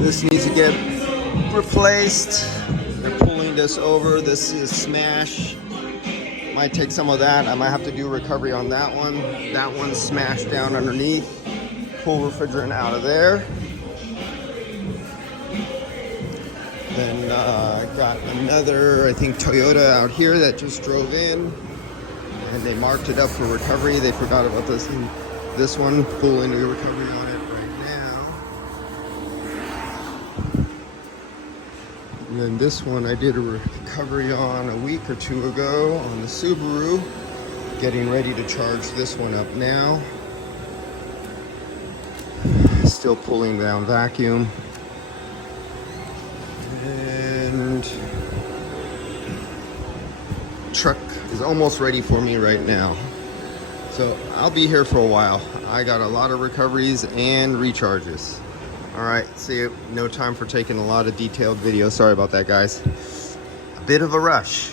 This needs to get replaced. They're pulling this over. This is smash. Might take some of that. I might have to do recovery on that one. That one's smashed down underneath. Pull refrigerant out of there. Then I got another, I think, Toyota out here that just drove in. And they marked it up for recovery. They forgot about this one. Pull into recovery on it right now. And then this one I did a recovery on a week or two ago on the Subaru. Getting ready to charge this one up now. Still pulling down vacuum. And truck is almost ready for me right now. So I'll be here for a while. I got a lot of recoveries and recharges. All right, see you. No time for taking a lot of detailed videos. Sorry about that, guys. A bit of a rush.